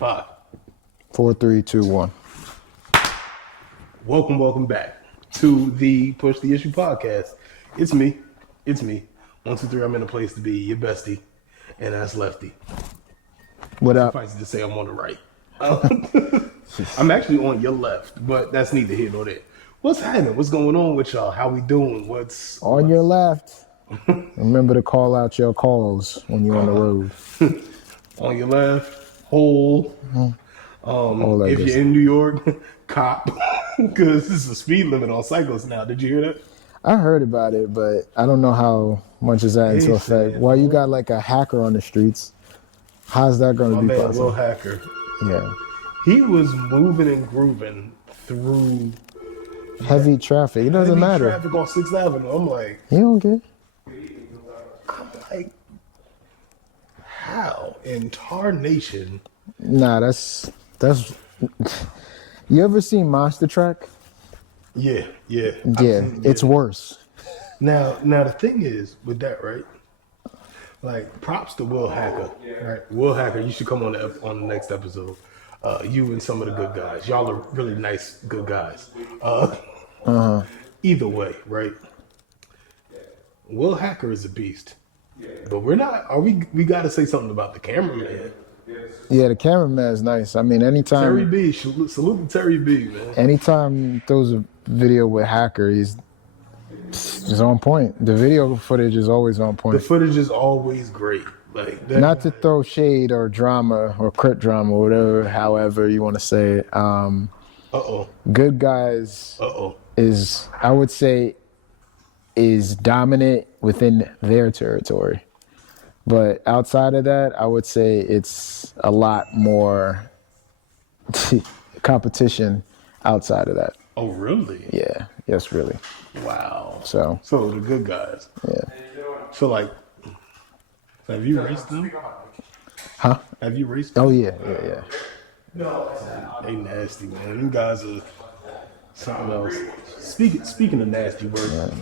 5, 4, 3, 2, 1. Welcome back to the Push the Issue podcast. It's me. 1, 2, 3. I'm in a place to be. Your bestie, and that's Lefty. What up? Suffice it to say, I'm on the right. I'm actually on your left, but that's neither here nor there. What's happening? What's going on with y'all? How we doing? What's your left. Remember to call out your calls when you're on the road. On your left, hole. If you're in New York, cop, because this is a speed limit on cyclists now. Did you hear that? I heard about it, but I don't know how much is that into effect. Why you got like a hacker on the streets? How's that going to be possible? Will Hacker. Yeah. He was moving and grooving through heavy traffic. It doesn't matter. Traffic on 6th Avenue. I'm like, you don't care. How in tarnation? Nah, that's. You ever seen Monster Truck? Yeah. It's worse. Now the thing is with that, right? Like, props to Will Hacker, right? Will Hacker, you should come on the next episode. You and some of the good guys. Y'all are really nice, good guys. Either way, right? Will Hacker is a beast. But we're not, we got to say something about the cameraman. Yeah, the cameraman is nice. I mean, anytime. Terry B, salute to Terry B, man. Anytime he throws a video with Hacker, he's on point. The video footage is always on point. The footage is always great. Like that. Not to throw shade or drama or crit drama, whatever, however you want to say it. Good Guys is, I would say, is dominant within their territory. But outside of that, I would say it's a lot more competition outside of that. Oh, really? Yeah. Yes, really. Wow. So the Good Guys. Yeah. So, like, have you raced them? Huh? Have you raced them? Oh, yeah. They nasty, man. Them guys are something else. Speaking of nasty work,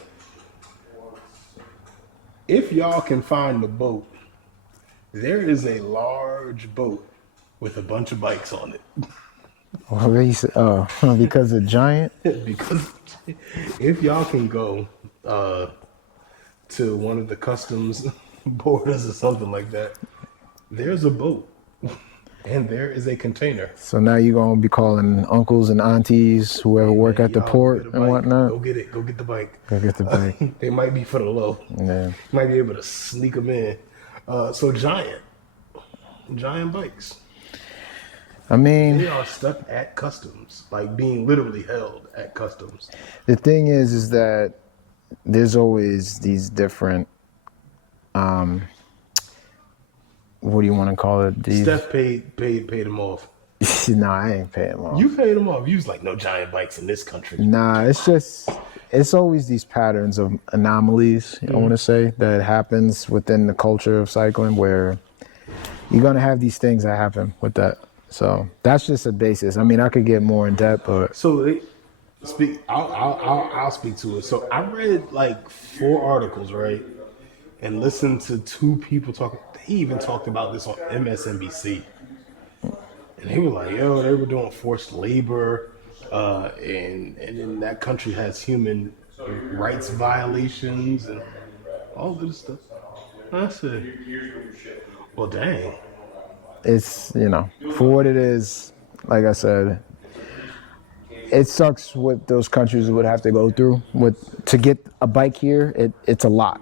if y'all can find the boat, there is a large boat with a bunch of bikes on it. Because of Giant? Because if y'all can go to one of the customs borders or something like that, there's a boat and there is a container. So now you're going to be calling uncles and aunties, whoever work at the port and whatnot? Go get it. Go get the bike. Go get the bike. They might be for the low. Yeah. You might be able to sneak them in. So Giant bikes. I mean, they are stuck at customs, like being literally held at customs. The thing is that there's always these different, what do you want to call it? Steph paid them off. No, I ain't paying them off. You paid them off. You was like, no giant bikes in this country. Nah, it's always these patterns of anomalies, I want to say, that happens within the culture of cycling where you're going to have these things that happen with that. So that's just a basis. I mean, I could get more in depth, but so I'll speak to it. So I read like 4 articles, right, and listened to 2 people talk. They even talked about this on MSNBC, and they were like, "Yo, they were doing forced labor, and then that country has human rights violations and all this stuff." I said, "Well, dang." It's, for what it is, like I said, it sucks what those countries would have to go through. To get a bike here, it's a lot.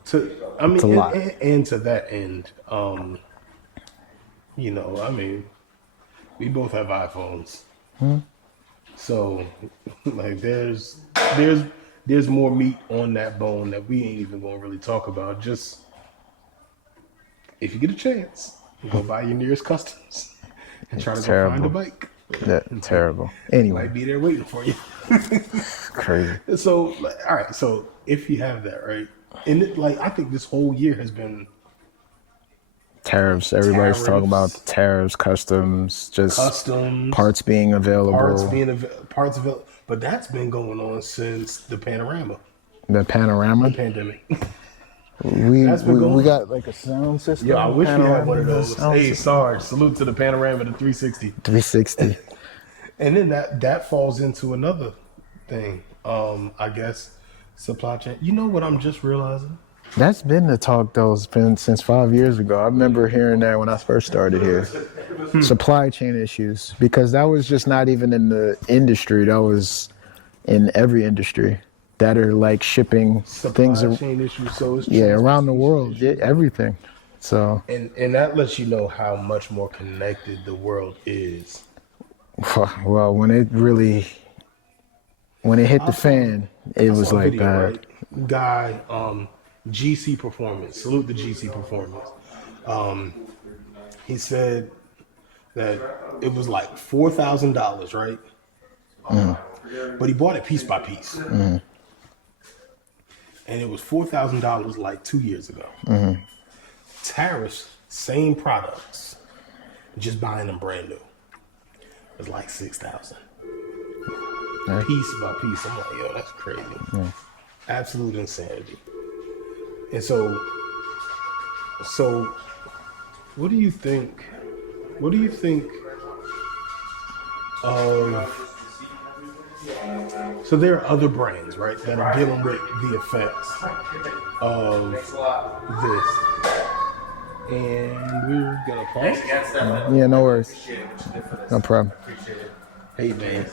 It's a lot. And to that end, we both have iPhones. So, like, there's more meat on that bone that we ain't even gonna really talk about. Just, if you get a chance, go by your nearest customs and try to go find a bike. That's terrible. Anyway. Might be there waiting for you. Crazy. So, all right. So, if you have that, right? And I think this whole year has been tariffs. Everybody's talking about tariffs, customs, parts being available. Parts available. But that's been going on since the panorama. The panorama? The pandemic. We got like a sound system. Yeah, I wish we had one of those. Hey, system. Sarge, salute to the panorama, the 360. 360. And then that falls into another thing. I guess supply chain. You know what I'm just realizing? That's been the talk though. It's been since 5 years ago. I remember hearing that when I first started here. Supply chain issues, because that was just not even in the industry. That was in every industry that are like shipping supply chain issues. So it's around the world, everything. So and that lets you know how much more connected the world is. Well, when it hit the fan, it was like video, that. Right? Guy, GC Performance. Salute the GC Performance. He said that it was like $4,000, right? But he bought it piece by piece. And it was $4,000 like 2 years ago. Tariffs, same products, just buying them brand new. It was like $6,000. Piece by piece. I'm like, yo, that's crazy. Absolute insanity. And so what do you think of, so there are other brands, right, that are dealing with the effects of this. And we're gonna pause. Yeah, no worries. No problem. Hey man.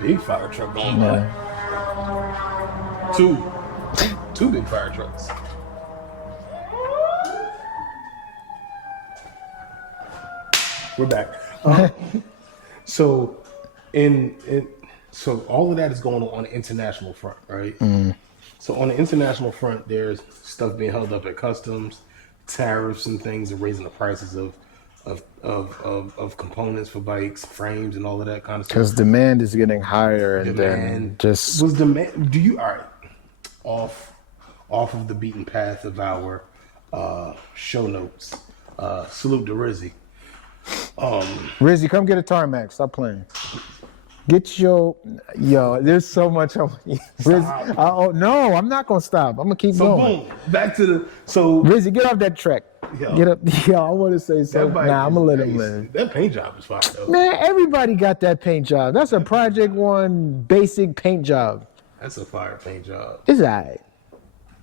Big fire truck going by. Two big fire trucks. We're back. So all of that is going on the international front, right? So on the international front, there's stuff being held up at customs, tariffs and things, and raising the prices of components for bikes, frames, and all of that kind of stuff. Because demand is getting higher, and then just was demand. Do you all right? Off of the beaten path of our show notes. Salute to Rizzy. Rizzy, come get a Tarmac. Stop playing. Get yo. There's so much. Rizzy, no, I'm not gonna stop. I'm gonna keep going. Boom, back to the Rizzy, get off that track. Get up. Yo, I want to say something. Nah, I'm gonna let him live. That paint job is fire though. Man, everybody got that paint job. That's a Project One basic paint job. That's a fire paint job. It's alright.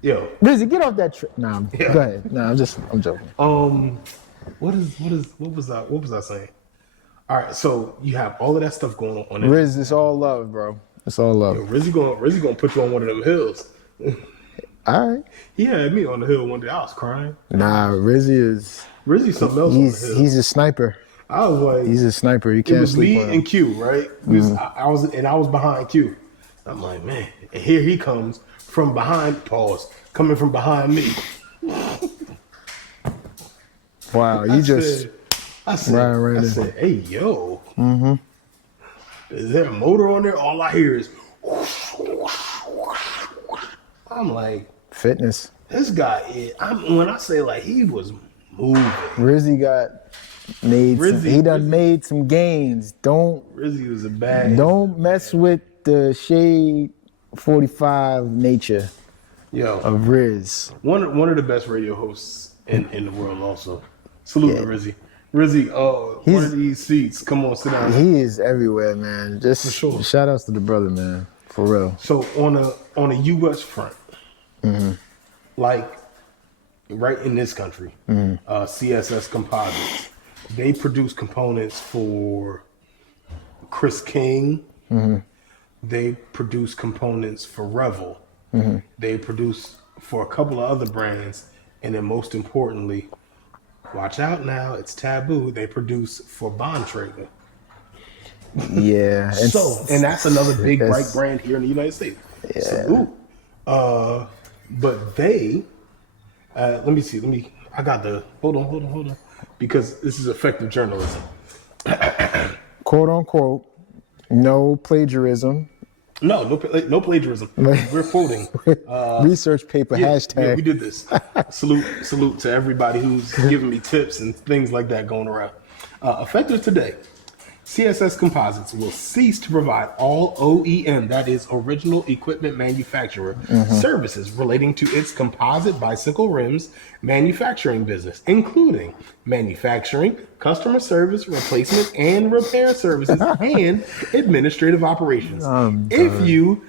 Yo, Rizzy, get off that track. Nah, go ahead. Nah, I'm joking. What was I saying? All right, so you have all of that stuff going on. Riz, it's all love, bro. It's all love. Yo, Rizzy gonna put you on one of them hills. All right. He had me on the hill one day. I was crying. Nah, Rizzy's something else on the hill. He's a sniper. I was like, he's a sniper. You can't sleep on him. It was me and Q, right? I was behind Q. I'm like, man, and here he comes from behind. Pause. Coming from behind me. Wow, I said, hey, yo. Is there a motor on there? All I hear is I'm like, fitness. This guy is, when I say like he was moving. Rizzy made some gains. Rizzy was a bad. Don't mess with the shade 45 nature of Riz. One of the best radio hosts in the world also. Salute to Rizzy. Rizzy, one of these seats. Come on, sit down. He is everywhere, man. Just for sure. Shout outs to the brother, man. For real. So on a US front, like right in this country, CSS Composites, they produce components for Chris King. They produce components for Revel. They produce for a couple of other brands, and then most importantly, watch out now, it's taboo. They produce for Bontrager. Yeah. And that's another big bike brand here in the United States. Yeah. Salute. But they, let me see. I got the, hold on. Because this is effective journalism. Quote unquote, no plagiarism. No plagiarism. We're quoting. Research paper, hashtag. Yeah, we did this. Salute to everybody who's giving me tips and things like that going around. Effective today. CSS Composites will cease to provide all OEM, that is, original equipment manufacturer, services relating to its composite bicycle rims manufacturing business, including manufacturing, customer service, replacement and repair services, and administrative operations. If you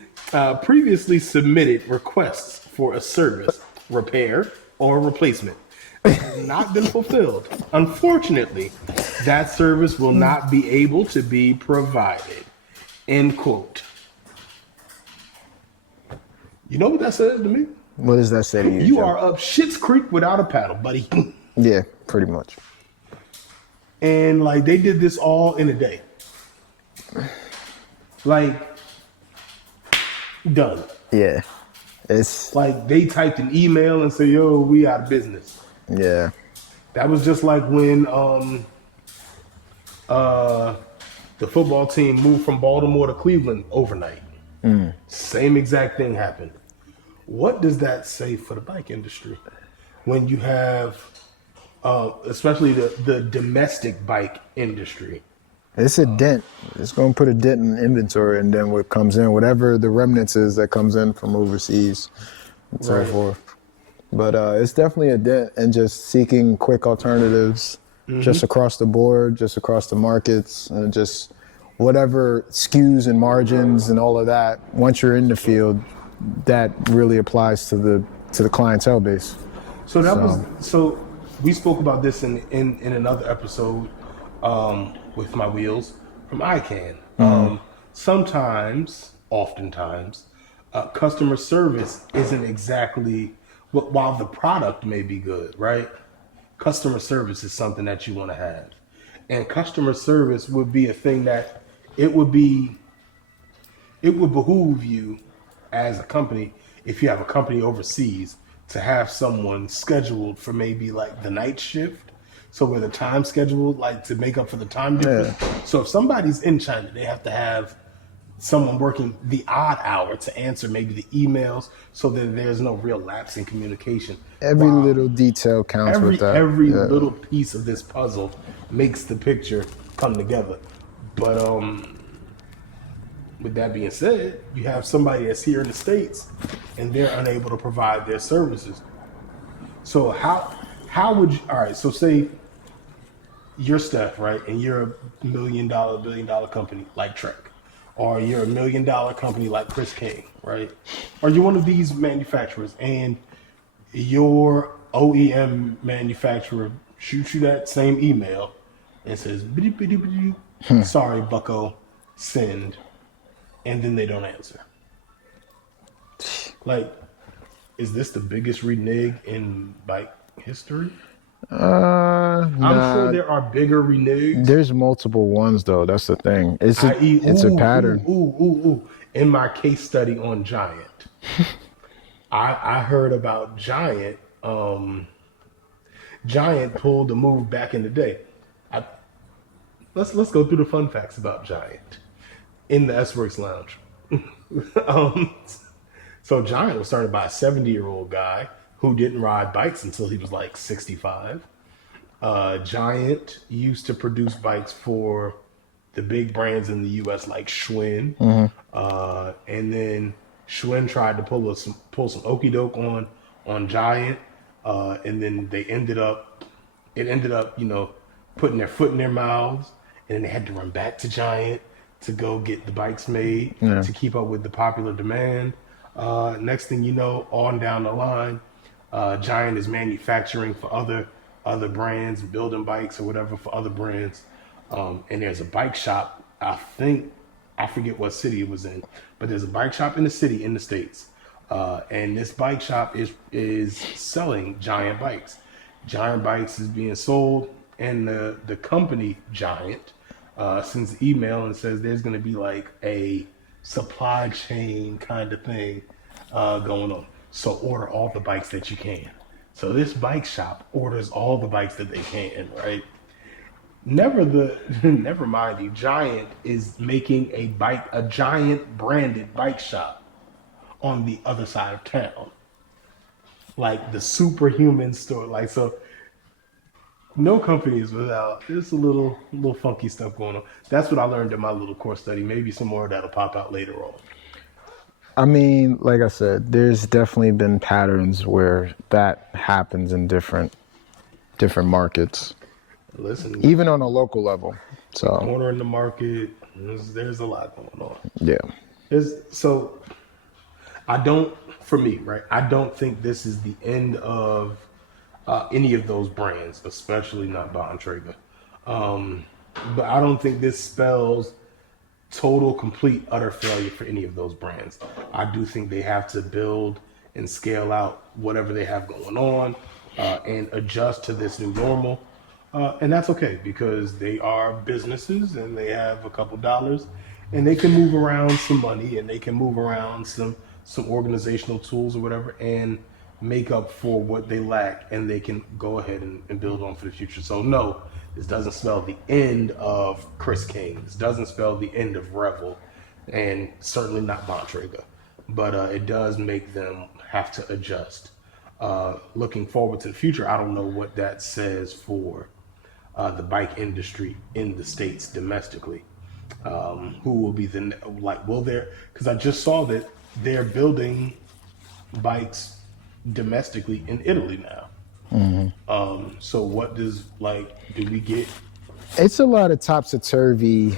previously submitted requests for a service, repair, or replacement, has not been fulfilled, unfortunately, that service will not be able to be provided. End quote. You know what that says to me? What does that say to you? You Joe? are up Shit's Creek without a paddle, buddy. Yeah, pretty much. And like they did this all in a day. Like done. Yeah. It's like they typed an email and said, yo, we out of business. Yeah. That was just like when the football team moved from Baltimore to Cleveland overnight. Same exact thing happened. What does that say for the bike industry? When you have, especially the domestic bike industry. It's a dent. It's going to put a dent in inventory, and then what comes in, whatever the remnants is that comes in from overseas and so forth. But it's definitely a dent, and just seeking quick alternatives just across the board, just across the markets, and just whatever SKUs and margins and all of that. Once you're in the field, that really applies to the clientele base. So we spoke about this in another episode with my wheels from ICANN. Oftentimes, customer service isn't exactly. While the product may be good, right? Customer service is something that you want to have. And customer service would be a thing that it would behoove you as a company, if you have a company overseas, to have someone scheduled for maybe like the night shift. So where the time scheduled, like to make up for the time difference. Yeah. So if somebody's in China, they have to have someone working the odd hour to answer maybe the emails so that there's no real lapse in communication. Every little detail counts with that. Every little piece of this puzzle makes the picture come together. But with that being said, you have somebody that's here in the States and they're unable to provide their services. So how would you, all right, so say you're Steph, right? And you're a $1 million, billion dollar company like Trek. Or you're a $1 million company like Chris King, right? Or you're one of these manufacturers and your OEM manufacturer shoots you that same email and says, sorry, bucko, send, and then they don't answer. Like, is this the biggest renege in bike history? I'm sure there are bigger reneges. There's multiple ones though. That's the thing. It's a pattern. In my case study on Giant, I heard about Giant. Giant pulled the move back in the day. Let's go through the fun facts about Giant in the S-Works Lounge. So Giant was started by a 70-year-old guy who didn't ride bikes until he was like 65. Giant used to produce bikes for the big brands in the U.S. like Schwinn. And then Schwinn tried to pull some okey doke on Giant. And then it ended up, putting their foot in their mouths, and then they had to run back to Giant to go get the bikes made to keep up with the popular demand. Next thing you know, on down the line, Giant is manufacturing for other brands, building bikes or whatever for other brands. And there's a bike shop, I forget what city it was in, but there's a bike shop in the city in the States. And this bike shop is selling Giant bikes. Giant bikes is being sold, and the company Giant sends an email and says there's going to be like a supply chain kind of thing going on. So order all the bikes that you can. So this bike shop orders all the bikes that they can, right? Never mind, the Giant is making a Giant branded bike shop on the other side of town. Like the Superhuman store. Like, so No company is without. There's a little funky stuff going on. That's what I learned in my little course study. Maybe some more that'll pop out later on. I mean, like I said, there's definitely been patterns where that happens in different markets. Listen, even on a local level. So corner in the market, there's a lot going on. Yeah. So I don't, for me, right? I don't think this is the end of any of those brands, especially not Bontrager. But I don't think this spells total, complete, utter failure for any of those brands. I do think they have to build and scale out whatever they have going on and adjust to this new normal. And that's okay because they are businesses and they have a couple dollars and they can move around some money and they can move around some organizational tools or whatever and make up for what they lack, and they can go ahead and build on for the future. So no, this doesn't spell the end of Chris King. This doesn't spell the end of Revel, and certainly not Bontrager. But it does make them have to adjust. Looking forward to the future, I don't know what that says for the bike industry in the States domestically. Who will be will there? Because I just saw that they're building bikes domestically in Italy now. Mm-hmm. So what do we get? It's a lot of topsy-turvy,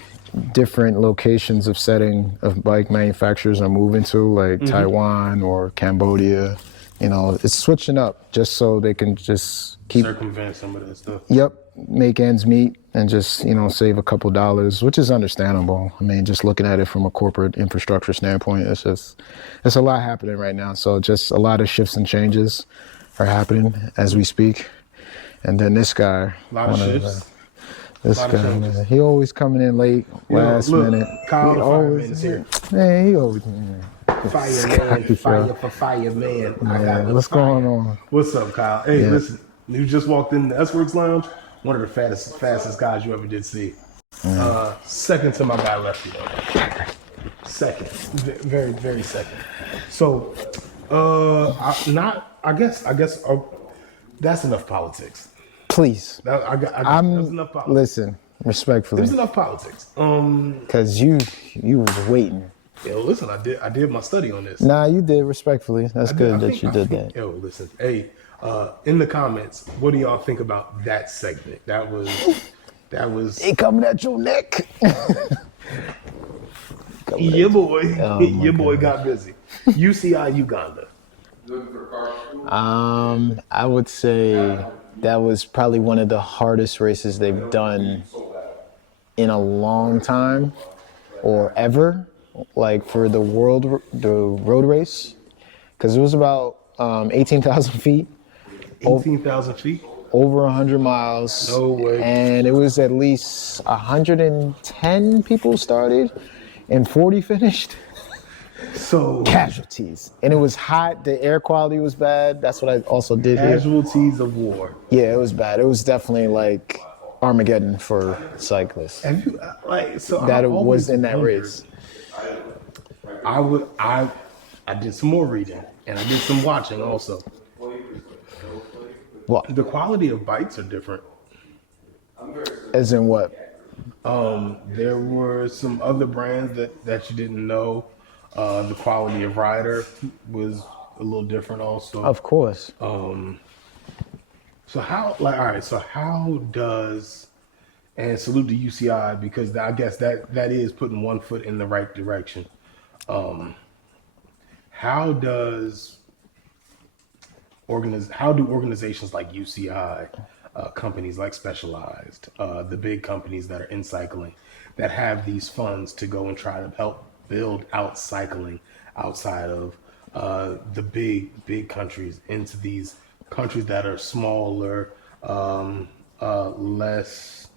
different locations of setting of bike manufacturers are moving to, like Taiwan or Cambodia. It's switching up just so they can just keep circumvent some of that stuff. Yep, make ends meet and just save a couple dollars, which is understandable. I mean, just looking at it from a corporate infrastructure standpoint, it's a lot happening right now. So just a lot of shifts and changes are happening as we speak. And then this guy, man, he always coming in late, last minute. Kyle, the fireman is here. Man, he always. Fireman. What's going on? What's up, Kyle? Hey, listen, you just walked in the S-Works Lounge. One of the fastest guys you ever did see. Second to my guy Lefty. Second, very, very second. So, I guess that's enough politics. Please, that's enough politics. Listen, respectfully. There's enough politics. Because you was waiting. Yo, listen, I did my study on this. Nah, you did respectfully. That's good that you did that. Yo, listen, hey, in the comments, what do y'all think about that segment? That was. They coming at your neck. Your boy got busy. UCI Uganda. I would say that was probably one of the hardest races they've done in a long time or ever. Like for the road race, because it was about 18,000 feet. 18,000 feet? Over 100 miles. No way. And it was at least 110 people started and 40 finished. So casualties. And it was hot. The air quality was bad. That's what I also did Casualties of war. Yeah, it was bad. It was definitely like Armageddon for cyclists. Have you that it was in that race. I did some more reading and I did some watching also. What? The quality of bikes are different. As in what? There were some other brands that you didn't know. The quality of rider was a little different also. Of course. So how does, and salute to UCI because I guess that is putting one foot in the right direction. How do organizations like UCI, companies like Specialized, the big companies that are in cycling, that have these funds to go and try to help build out cycling outside of the big countries into these countries that are smaller, less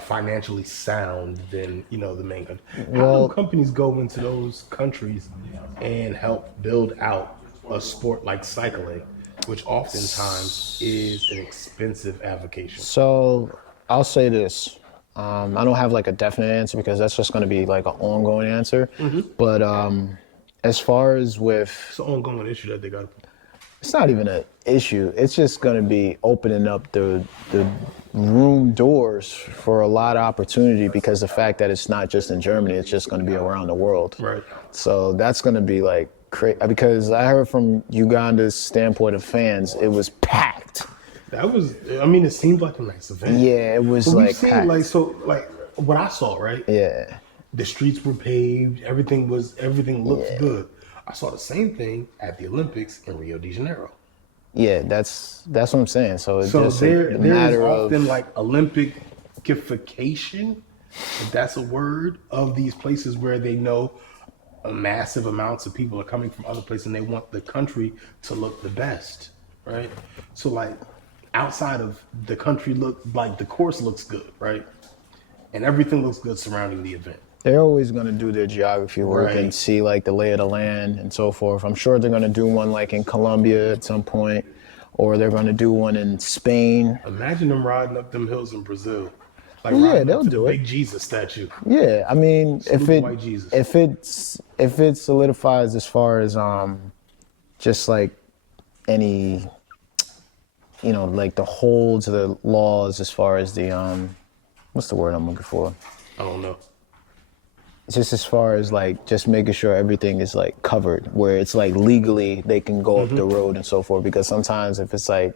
financially sound than the main country. How do companies go into those countries and help build out a sport like cycling, which oftentimes is an expensive avocation? So I'll say this. I don't have like a definite answer because that's just going to be like an ongoing answer. Mm-hmm. But as far as with... It's an ongoing issue that they got. It's not even an issue. It's just going to be opening up the room doors for a lot of opportunity, because the fact that it's not just in Germany, it's just going to be around the world. Right. So that's going to be like crazy, because I heard from Uganda's standpoint of fans, it was packed. That was, I mean, it seemed like a nice event. Yeah, it was but like we've seen, packed. like what I saw, right? Yeah. The streets were paved. Everything looked good. I saw the same thing at the Olympics in Rio de Janeiro. Yeah, that's what I'm saying. So it's just there's a matter often of like Olympicification, if that's a word, of these places where they know massive amounts of people are coming from other places and they want the country to look the best, right? So like outside of the country, look like the course looks good, right? And everything looks good surrounding the event. They're always going to do their geography work and see like the lay of the land and so forth. I'm sure they're going to do one like in Colombia at some point, or they're going to do one in Spain. Imagine them riding up them hills in Brazil. Like they'll do it. Big Jesus statue. Yeah, I mean, if it solidifies as far as just like any, like the holds of the laws as far as the what's the word I'm looking for? I don't know. Just as far as like just making sure everything is like covered, where it's like legally they can go up the road and so forth. Because sometimes if it's like,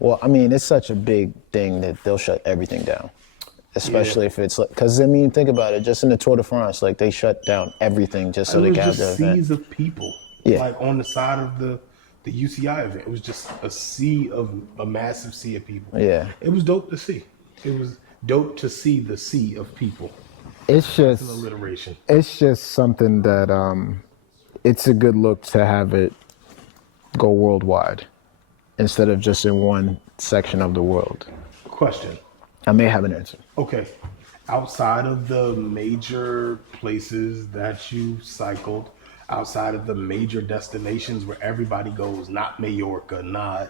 well, I mean, it's such a big thing that they'll shut everything down, especially if it's like, because I mean, think about it. Just in the Tour de France, like they shut down everything just so they can have the event. Seas of people, like on the side of the UCI event. It was just a massive sea of people. Yeah, it was dope to see. It was dope to see the sea of people. It's just alliteration. It's just something that it's a good look to have it go worldwide instead of just in one section of the world. Question. I may have an answer. Okay. Outside of the major places that you cycled, outside of the major destinations where everybody goes, not Majorca, not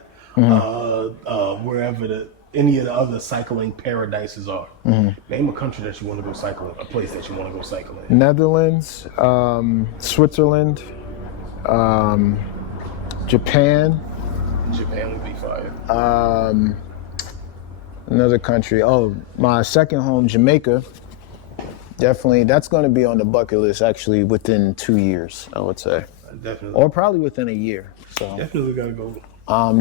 wherever any of the other cycling paradises are. Name a country that you want to go cycling, a place that you want to go cycling. Netherlands, Switzerland, Japan. Japan would be fire. Another country. Oh, my second home, Jamaica. Definitely, that's going to be on the bucket list actually within 2 years, I would say. Definitely. Or probably within a year. So definitely got to go.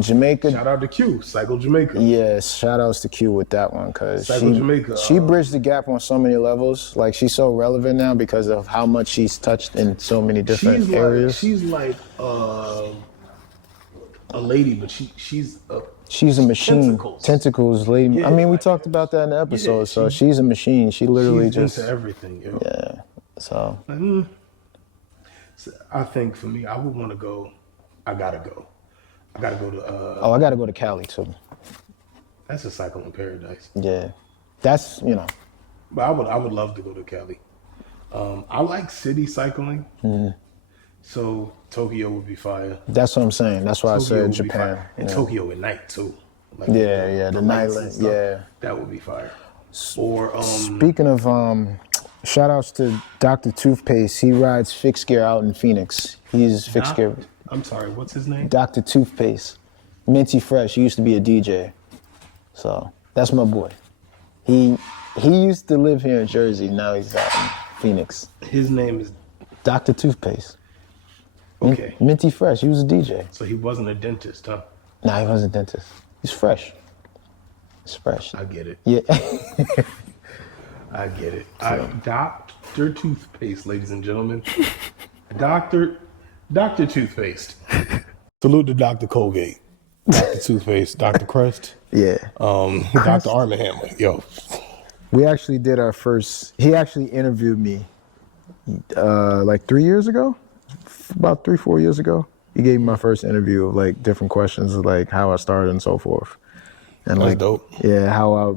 Jamaica. Shout out to Q, Cycle Jamaica. Yes, shout outs to Q with that one, because she bridged the gap on so many levels. Like, she's so relevant now because of how much she's touched in so many different areas. She's like a lady, but she's a machine. Tentacles lady. Yeah, I mean, we talked about that in the episode. Yeah, so she's a machine. She literally she's into everything. Yo. Yeah. So I think for me, I would want to go. I gotta go to. I gotta go to Cali too. That's a cycling paradise. Yeah, that's But I would love to go to Cali. I like city cycling. So Tokyo would be fire. That's what I'm saying. That's why Tokyo I said Japan. And Tokyo at night too. Like the nightlife. Yeah, that would be fire. Or speaking of shout outs to Dr. Toothpaste. He rides fixed gear out in Phoenix. He's fixed gear. I'm sorry, what's his name? Dr. Toothpaste. Minty Fresh. He used to be a DJ. So that's my boy. He used to live here in Jersey. Now he's out in Phoenix. His name is Dr. Toothpaste. Okay. Minty Fresh. He was a DJ. So he wasn't a dentist, huh? Nah, he wasn't a dentist. He's fresh. He's fresh. I get it. Yeah. I get it. Dr. Toothpaste, ladies and gentlemen. Dr. Toothpaste. Salute to Dr. Colgate. Dr. Toothpaste. Dr. Crest. Yeah. Dr. Arm & Hammer. Yo. We actually did our first. He actually interviewed me like 3 year ago. About 3-4 years ago. He gave me my first interview of like different questions of like how I started and so forth. And that's like dope. Yeah, how I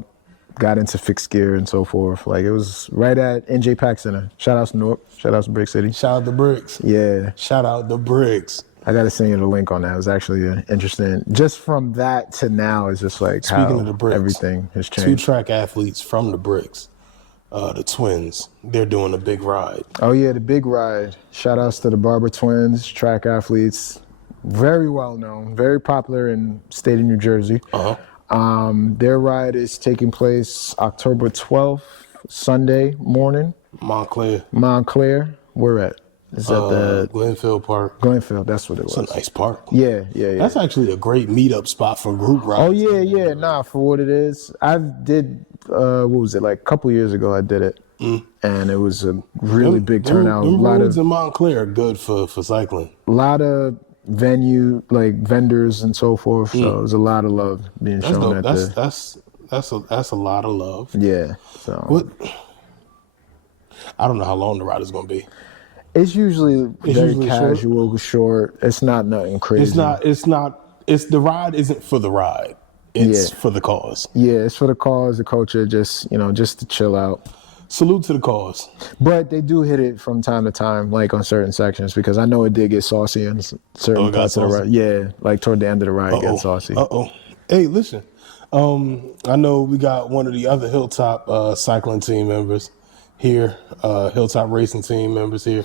got into fixed gear and so forth. Like it was right at NJ Pack Center. Shout outs to Newark. Shout outs to Brick City. Shout out to Bricks. Yeah. Shout out to Bricks. I got to send you the link on that. It was actually interesting. Just from that to now, it's just like speaking of the Bricks, everything has changed. 2 track athletes from the Bricks, the twins, they're doing a big ride. Oh yeah, the big ride. Shout outs to the Barber twins, track athletes. very well known, very popular in state of New Jersey. Their ride is taking place October 12th, Sunday morning. Montclair. Where at? Is that the Glenfield Park? Glenfield, that's what it was. It's a nice park. Yeah. That's actually a great meetup spot for group rides. Oh yeah. Nah, for what it is, I did. What was it, like a couple years ago? I did it, and it was a really big turnout. Them roads in Montclair are good for cycling. A lot of venue, like vendors and so forth. So there's a lot of love being shown at that's a lot of love. Yeah. So I don't know how long the ride is going to be. It's usually very casual, short. It's not nothing crazy. It's the ride isn't for the ride. It's for the cause. Yeah, it's for the cause, the culture, just to chill out. Salute to the cause. But they do hit it from time to time, like on certain sections, because I know it did get saucy in certain parts of the ride. Yeah, like toward the end of the ride, it got saucy. Hey, listen. I know we got one of the other Hilltop cycling team members here, Hilltop Racing team members here.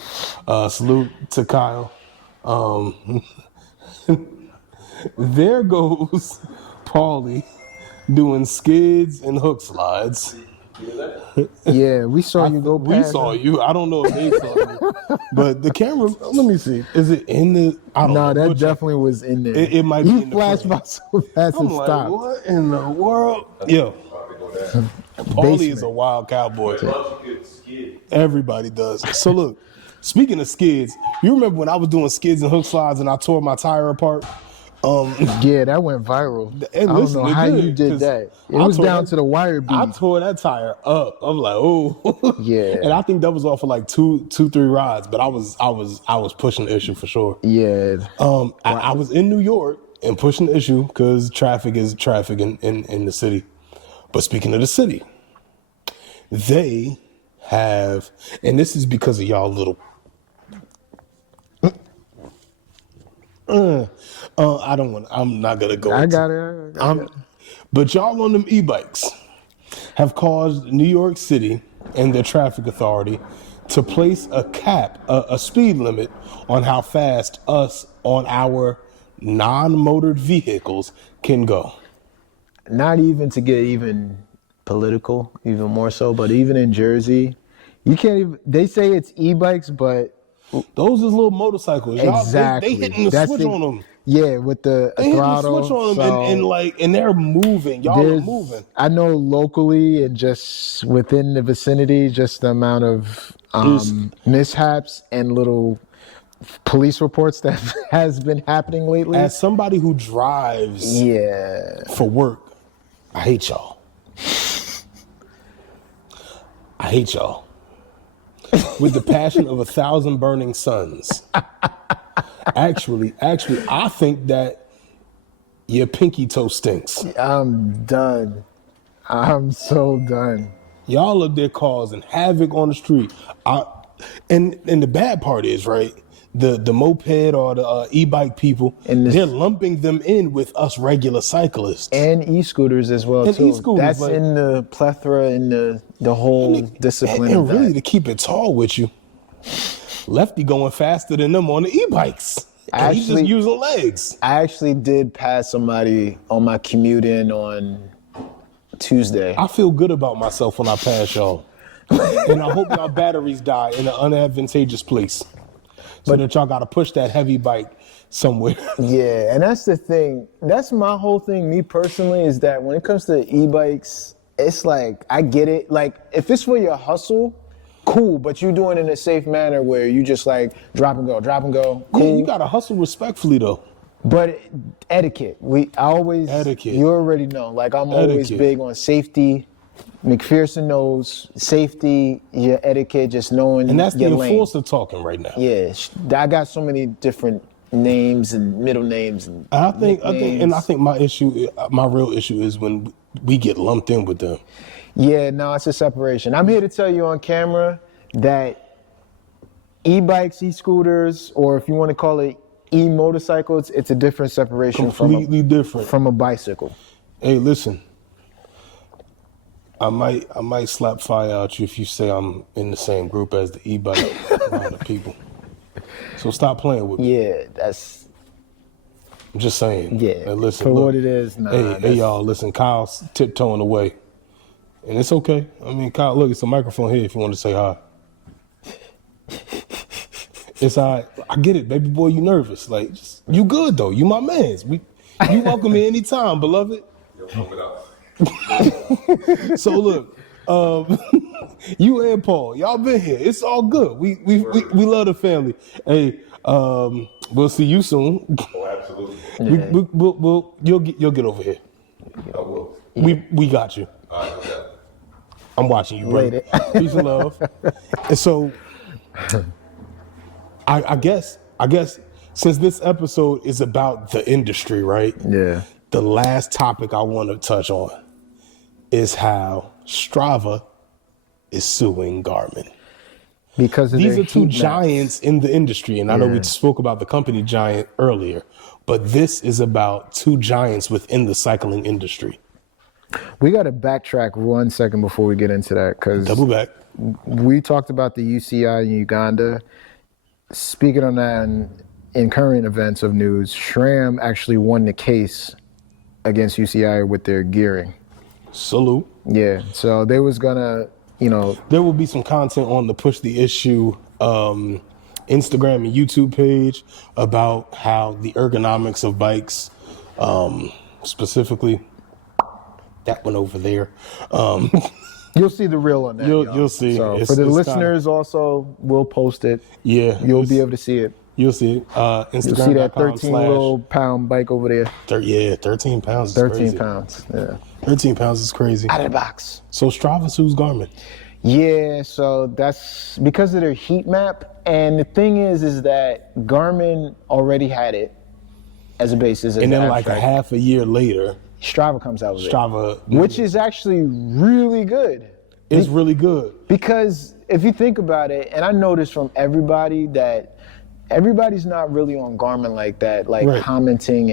Salute to Kyle. There goes Paulie doing skids and hook slides. Yeah, we saw you go past. We saw you. I don't know if they saw you. But the camera, let me see. Is it in the... I don't know. No, that definitely was in there. It might be in the flashed by so fast and stopped. What in the world? Yo. Paulie is a wild cowboy. Everybody does. So look, speaking of skids, you remember when I was doing skids and hook slides and I tore my tire apart? Yeah, that went viral. I don't know how you did that. It was down to the wire bead. I tore that tire up. I'm like, oh. Yeah. And I think that was off of like 2-3 rides, but I was pushing the issue for sure. Yeah. I was in New York and pushing the issue because traffic is traffic in the city. But speaking of the city, they have, and this is because of y'all little. I'm not gonna go. I got it. But y'all on them e-bikes have caused New York City and their traffic authority to place a cap, a speed limit on how fast us on our non-motored vehicles can go. Not even to get even political, even more so, but even in Jersey, you can't even. They say it's e-bikes, but those is little motorcycles. Exactly. They hitting the switch on them. Yeah, with the throttle. The switch on them and they're moving. Y'all are moving. I know locally and just within the vicinity, just the amount of mishaps and little police reports that has been happening lately. As somebody who drives for work, I hate y'all. I hate y'all. With the passion of 1,000 burning suns. Actually, I think that your pinky toe stinks. I'm done. I'm so done. Y'all up there causing havoc on the street. And the bad part is, right, the moped or the e-bike people, they're lumping them in with us regular cyclists. And e-scooters as well, too. That's in the plethora, in the whole discipline. And really, to keep it tall with you, Lefty going faster than them on the e-bikes. And he's just using legs. I actually did pass somebody on my commute in on Tuesday. I feel good about myself when I pass y'all. And I hope y'all batteries die in an unadvantageous place. So that y'all got to push that heavy bike somewhere. Yeah, and that's the thing. That's my whole thing, me personally, is that when it comes to e-bikes, it's like, I get it. Like, if it's for your hustle, cool, but you doing it in a safe manner where you just like drop and go. Cool. Yeah, you got to hustle respectfully, though. But etiquette. Etiquette. You already know. Like, I'm always big on safety. McPherson knows safety, your etiquette, just knowing your lane. And that's the enforcer talking right now. Yeah, I got so many different names and middle names and I think my real issue is when we get lumped in with them. Yeah, no, it's a separation. I'm here to tell you on camera that e-bikes, e-scooters, or if you want to call it e-motorcycles, it's a different separation different from a bicycle. Hey, listen. I might slap fire out you if you say I'm in the same group as the e-bike line of people. So stop playing with me. Yeah, I'm just saying. Yeah. And listen, for look, what it is, nah. hey, y'all, listen, Kyle's tiptoeing away. And it's okay. I mean, Kyle, look, it's a microphone here if you want to say hi. It's all right. I get it, baby boy, you nervous. Like, just, you good, though. You my mans. You welcome me anytime, beloved. So, look, you and Paul, y'all been here. It's all good. We love the family. Hey, we'll see you soon. Oh, absolutely. You'll get over here. I will. We got you. All right, okay. I'm watching you, bro. Later. Peace and love. And so, I guess since this episode is about the industry, right? Yeah. The last topic I want to touch on is how Strava is suing Garmin. Because of These their are two heat maps. giants in the industry, and I know we spoke about the company giant earlier, but this is about two giants within the cycling industry. We got to backtrack 1 second before we get into that, because Double back. we talked about the UCI in Uganda. Speaking on that in current events of news, SRAM actually won the case against UCI with their gearing. Salute. Yeah, so they was gonna, There will be some content on the Push the Issue Instagram and YouTube page about how the ergonomics of bikes, specifically that one over there. You'll see the reel on that. You'll see. So for the listeners, also, we'll post it. Yeah, You'll be able to see it. You'll see it. You'll see that 13 little pound bike over there. 13 pounds. Is 13 crazy. pounds. Yeah. 13 pounds is crazy. Out of the box. So Strava sues Garmin. Yeah, so that's because of their heat map. And the thing is that Garmin already had it as a basis. And then like a half a year later, Strava comes out with it. Which is actually really good. It's really good. Because if you think about it, and I noticed from everybody that everybody's not really on Garmin like that, like commenting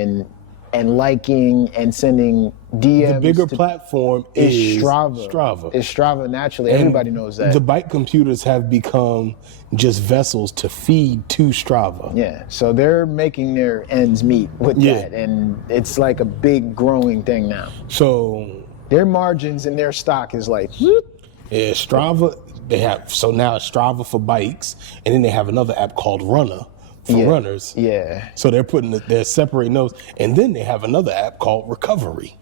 and liking and sending DMs. The bigger platform is Strava. It's Strava naturally. And everybody knows that. The bike computers have become just vessels to feed to Strava. Yeah, so they're making their ends meet with that, and it's like a big growing thing now. So their margins and their stock is like, yeah, Strava. They have now it's Strava for bikes, and then they have another app called Runner for runners. Yeah. So they're separating those, and then they have another app called Recovery.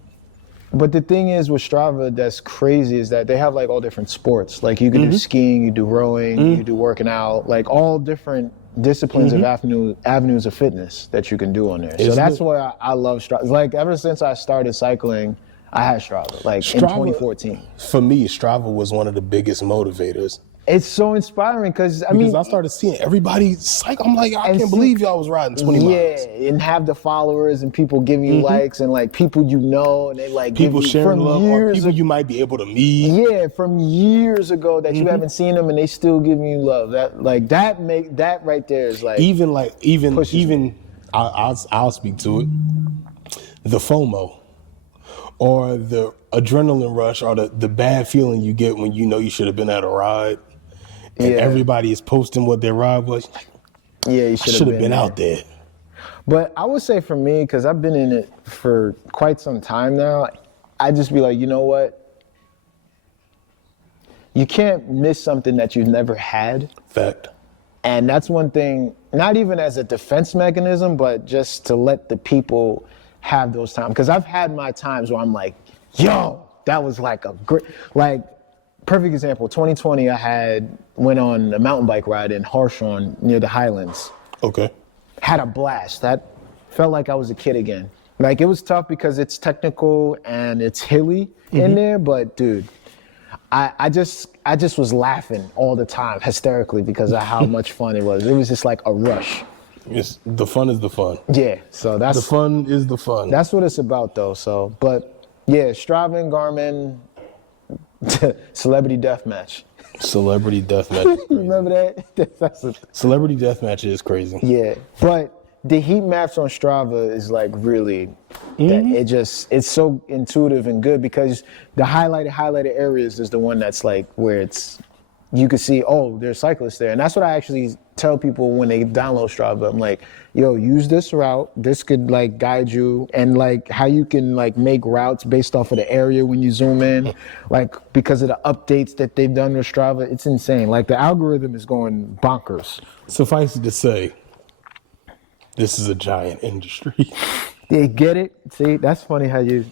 But the thing is with Strava that's crazy is that they have like all different sports. Like you can do skiing, you do rowing, you do working out, like all different disciplines of avenues of fitness that you can do on there. So that's why I love Strava. Like ever since I started cycling, I had Strava, like Strava, in 2014. For me, Strava was one of the biggest motivators. It's so inspiring because I started seeing everybody cycle. I'm like, I can't believe y'all was riding 20 miles. Yeah, and have the followers and people giving you likes and like people you know, and they like people give you, sharing from love or people you might be able to meet. Yeah, from years ago that you haven't seen them and they still giving you love. That right there is like even I'll speak to it. The FOMO. Or the adrenaline rush, or the bad feeling you get when you know you should have been at a ride, and everybody is posting what their ride was. Yeah, you should have been out there. But I would say for me, because I've been in it for quite some time now, I just be like, you know what? You can't miss something that you've never had. Fact. And that's one thing, not even as a defense mechanism, but just to let the people have those times. Because I've had my times where I'm like, yo, that was like a great, like, perfect example, 2020, I went on a mountain bike ride in Harshorn near the Highlands. Okay. Had a blast. That felt like I was a kid again. Like, it was tough because it's technical and it's hilly in there, but dude, I just was laughing all the time, hysterically, because of how much fun it was. It was just like a rush. The fun is the fun. Yeah, so that's... The fun is the fun. That's what it's about, though, so... But, yeah, Strava and Garmin, celebrity deathmatch. Celebrity deathmatch. Remember that? Celebrity deathmatch is crazy. Yeah, but the heat maps on Strava is like really... it's so intuitive and good because the highlighted areas is the one that's like where it's... You can see, oh, there's cyclists there. And that's what I actually tell people when they download Strava, I'm like, yo, use this route. This could like guide you, and like how you can like make routes based off of the area when you zoom in, like because of the updates that they've done with Strava. It's insane. Like the algorithm is going bonkers. Suffice it to say, this is a giant industry. They get it. See, that's funny how you.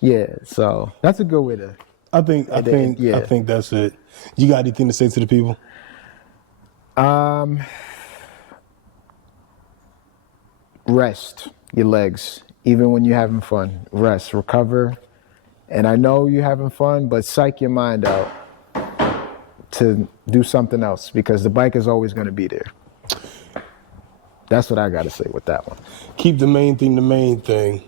Yeah, so that's a good way to. I think that's it. You got anything to say to the people? Rest your legs, even when you're having fun. Rest, recover. And I know you're having fun, but psych your mind out to do something else because the bike is always going to be there. That's what I got to say with that one. Keep the main thing the main thing.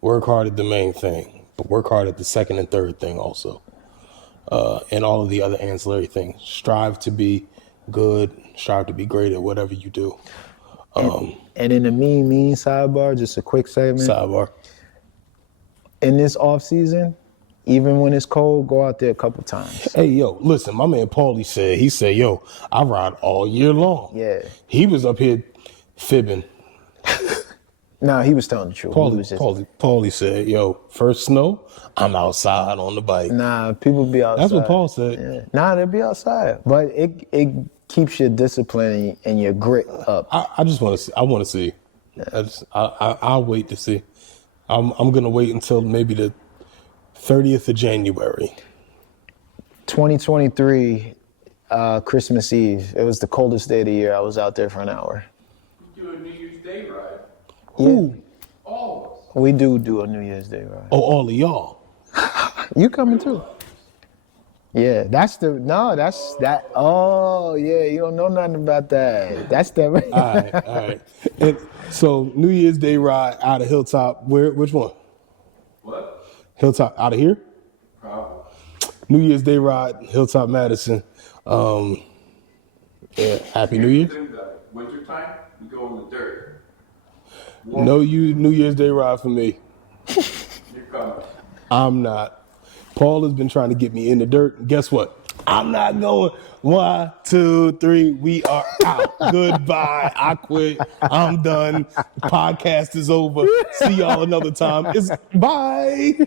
Work hard at the main thing, but work hard at the second and third thing also. And all of the other ancillary things. Strive to be good, strive to be great at whatever you do. And in the mean sidebar, just a quick segment. Sidebar. In this off season, even when it's cold, go out there a couple times. Hey, yo, listen, my man Paulie said, yo, I ride all year long. Yeah. He was up here fibbing. No, he was telling the truth. Paulie said, yo, first snow, I'm outside on the bike. Nah, people be outside. That's what Paul said. Yeah. Nah, they'll be outside. But it keeps your discipline and your grit up. I just want to see. I want to see. Yeah. I'll wait to see. I'm going to wait until maybe the 30th of January. 2023, Christmas Eve. It was the coldest day of the year. I was out there for an hour. You do a New Year's Day ride. Ooh. Yeah. All of us. We do a New Year's Day ride. Oh, all of y'all. You coming too? Yeah, oh, yeah, you don't know nothing about that. That's the... All right. And so, New Year's Day ride out of Hilltop, which one? What? Hilltop, out of here? Probably. New Year's Day ride, Hilltop Madison. Happy New Year. Winter time, we go in the dirt. No New Year's Day ride for me. You're coming. I'm not. Paul has been trying to get me in the dirt. Guess what? I'm not going. 1, 2, 3. We are out. Goodbye. I quit. I'm done. Podcast is over. See y'all another time. Bye.